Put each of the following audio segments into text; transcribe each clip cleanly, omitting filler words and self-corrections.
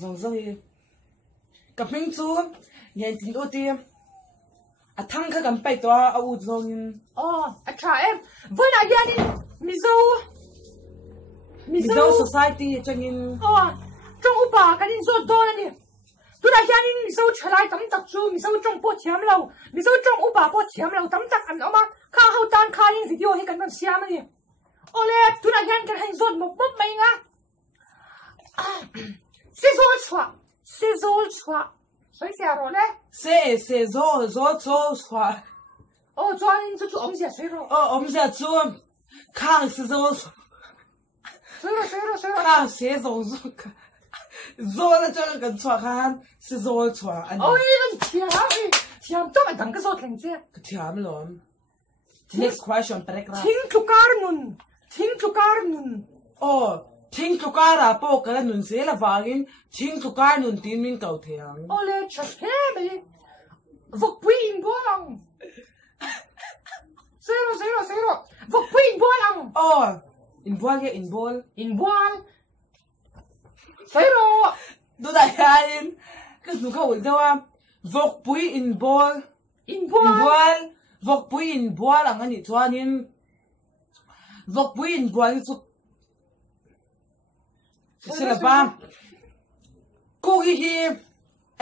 zong zong hi ka ming chu ngen tin o ti a thang kha kam pai to a u zong in a tha em voi na yan in Mizo society changin trong upa kan in zo do na ni tu na yan in Mizo chalai tam tak chu Mizo trong po thiam lo Mizo trong upa po thiam lo tam tak an oma kha hau tan kha in video hi kan siam ni ole tu na yan kan hain zon mok mok mai nga se zol chwa soi sia ro le se zo chwa chuan in chu om sia soi ro om sia chu khang se zo soi ro khang se zo zo na cho kan chwa khan se zo chwa an oi an thiam to ma dang ka zo thleng che thiam lom next question parekra thing tu kar nun thing tu kara po kala nun se la wangin thing tu kar nun tin min kau thiang ole chas he me vok puin bong zero vok puin bolang in bol zero do da yain ka nu ka ul dawa vok pui in bol vok pui in bol ang ani chuanin vok pui in bol chu sila ba ko hi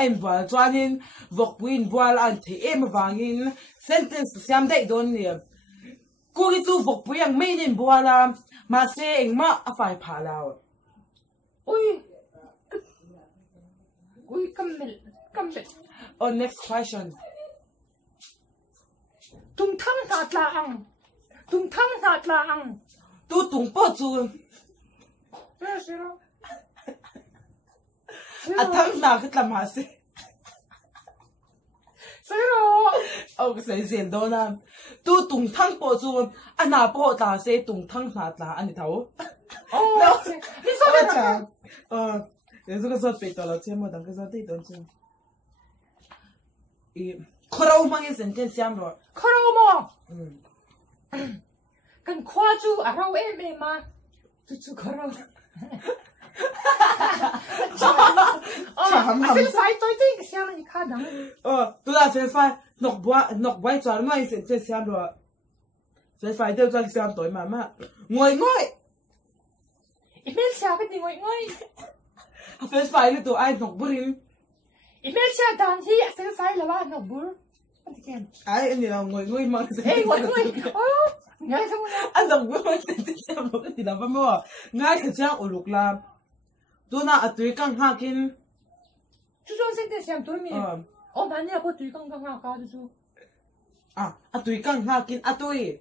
em bol chuanin vok pui in bol an the em wangin sentence siam dai don ni ko hi chu vok pui ang main in bola ma se eng ma a fai pha lao ui kamel next question tung thang na tla ang tu tung po chu zero a thang na ka tlam ha se zero cái sai zen do na tu tung thang po chu ana po ta se tung thang na tla ani thau ni so cha eso que so pe to lo chemo dan que so te don chu y khorau mang is sentence yam ro khorau mo kan khwa chu a rau em ma chu khorau Phil fai tôi tin cái xe này khá đắng. Tôi là phil fai nọc quay cho nó anh sẽ xem rồi. Phil fai đều cho xem tối mà ngồi. Email xe bên đi ngồi. Phil fai thì tụi ai nọc burin. Email xe đàn thì phil fai là ba nọc bur. Ai anh là ngồi mà. Ê ngồi. Ngay không nào. Anh nọc bur mà sẽ xem một cái gì đó mà mua. Ngay cái trang ở lục làm. Tôi na ở tuổi căng ha kinh. chú cho xin tiền xem tuổi mi. Bạn nhà có tuổi căng ha cả chú. Ở tuổi căng ha kinh. Ở tuổi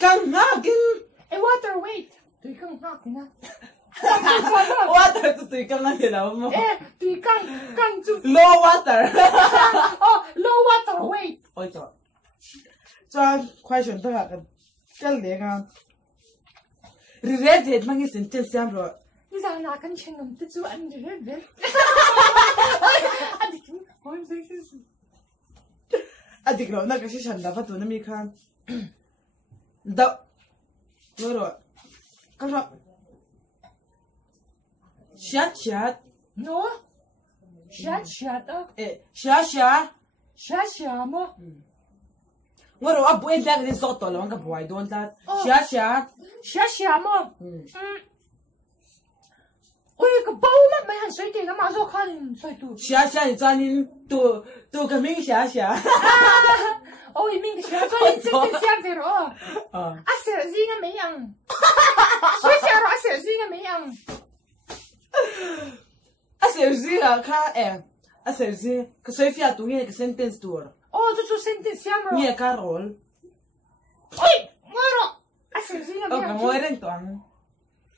căng ha kinh. Water wait. Tuổi căng ha kinh á. Water tuổi căng ha kinh nào mà. Tuổi căng chú. Low water. Low water wait. Ôi trời. Cho question tôi là cái liền Red mang cái sentence xem rồi. Bây giờ là cần chừng ngầm tích chú ăn red. Anh đi kiếm hỏi gì cái gì. Anh đi rồi nó cái gì chẳng đã phát tụi nó mi khan. Đâu. Rồi. Cái đó. Chat. No. Chat đó. Chat mà. Ngồi rồi áp buen đang đi sọt tỏi là cái bùi đôn ta. Chat mà. Ôi cái bao mà mày hẳn sấy tiền nó mà do khăn sấy tu. Chat thì cho nên tu cái mình chat. Ôi mình cái cho nên chính xem về rồi. Sẽ gì nghe mấy ăn. Sấy xem rồi sẽ gì nghe mấy ăn. Sẽ gì là khá sẽ gì cái sấy phía tu nghe cái sentence tu. Chú sentence xem rồi. Nghe Carol. Ôi, ngồi rồi. Sẽ gì nghe mấy ăn. Ngồi lên toàn.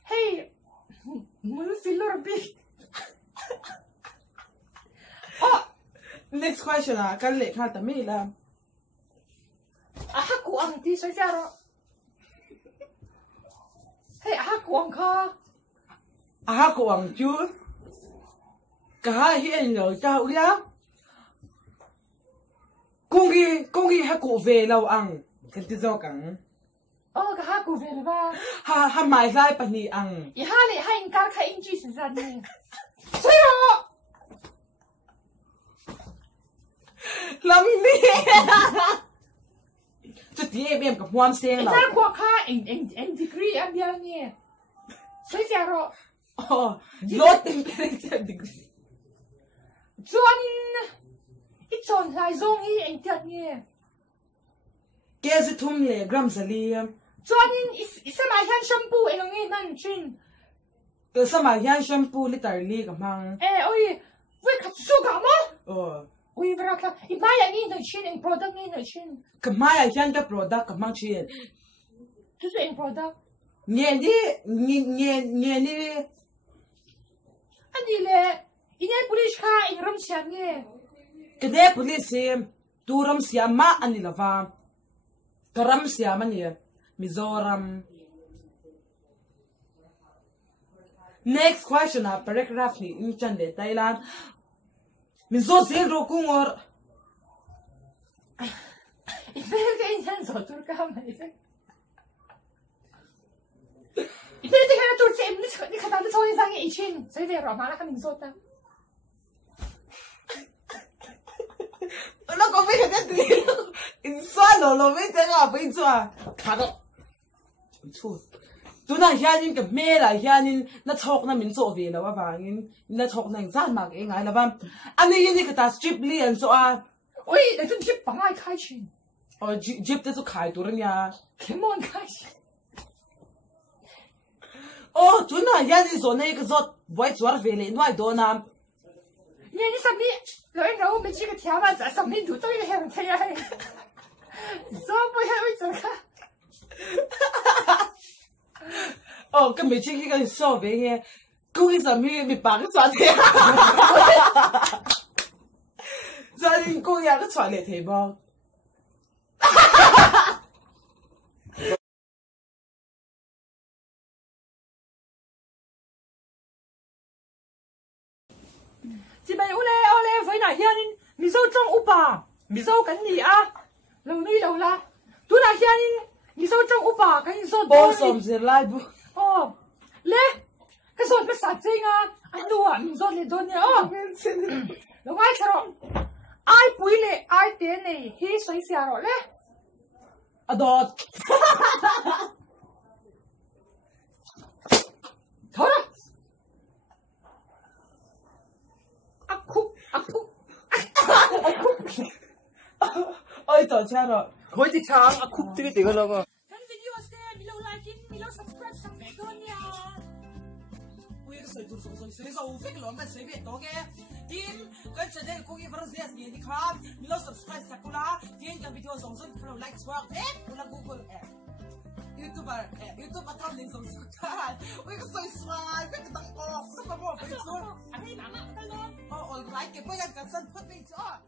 Hey. Muốn phil rồi bi. Next question cái lệ khá tầm ý là cụ ăn tí xoay ra rồi. Hey, cụ ăn kha. Cụ ăn chú. Cả hiện rồi cháu nhá. Kungi cụ về lâu ăn. Cái tí do cẳng. 哦，个哈古别了吧？哈买来把你昂。以哈里哈应该看英剧是啥呢？所以我。lâm đi chút tí em gặp hoan sen rồi em qua khá em degree em biết nghe suy ra rồi lót em degree chọn ít chọn lại giống như em biết nghe cái gì thùng lệ gram sali chọn ít sao mà hiện shampoo em nghe nan chin cái sao mà hiện shampoo literally cái mang ôi vậy khát sugar mà ui vậy là ít mai anh nghe nói chin em product nghe nói chin cái mai hiện cái product cái mang chin chứ em product Ngêni anh đi lệ ini police kha in ram siam nghe cái đấy police xem tu ram siam ma anh đi lava cái ram siam anh nhỉ Mizoram. Next question a paragraph ni in chande Thailand. Mizo zero kungor. Iper ka insan so tur ka mai iper. Iper te kana tur sem ni khata de choi sang e chin. Sai ve ro ma la ka min so ta. Nó có biết cái gì in xoan lo biết cái nào phải xoa khá đó chua tôi nói hiện nhiên cái mẹ là hiện nhiên nó chọc nó mình做về là vàng nó chọc nó gian mà cái ngày là vàng anh ấy cái ta strip liền so à ôi để tôi strip bằng ai khai chuyện strip tới số khai tôi nha come on khai tôi nói hiện nhiên số này cái số vội chua về liền nói đó nam nghe đi sao mi rồi rồi mình chỉ có theo mà sao mi đủ tôi hay không thấy ai sao不还会走开cái mấy chiếc cái so về nghe cô cái sao mi bán cái chuyện thế gia đình cô nhà cái chuyện này thế bao chị mày ô lê với nãy hiện Mizo trong upa Mizo cái gì à lâu mi lâu la tôi nãy hiện Mizo trong upa cái Mizo bố sống gì lại bu lê cái số nó sạch chứ à anh đùa Mizo lê đồn nhá lúc ai chờ ai bùi lê ai tiền này hi xoay xả rồi lê đọt thôi ôi trời cha rồi khối thì sáng à khúc tí cái lo mà cái video này mình like mình subscribe sang mẹ con nha ui cái sợi tụt sợi dầu phết lắm mà sợi việt đó nghe tin cái chuyện này cũng như vậy gì gì đi khám mình subscribe sakula tin cái video giống giống follow like swag kula Google YouTube account link giống subscribe ui cái sợi swag cái tăng off super more Facebook anh ấy làm cái luôn all right cái bây giờ cái sân phát minh chưa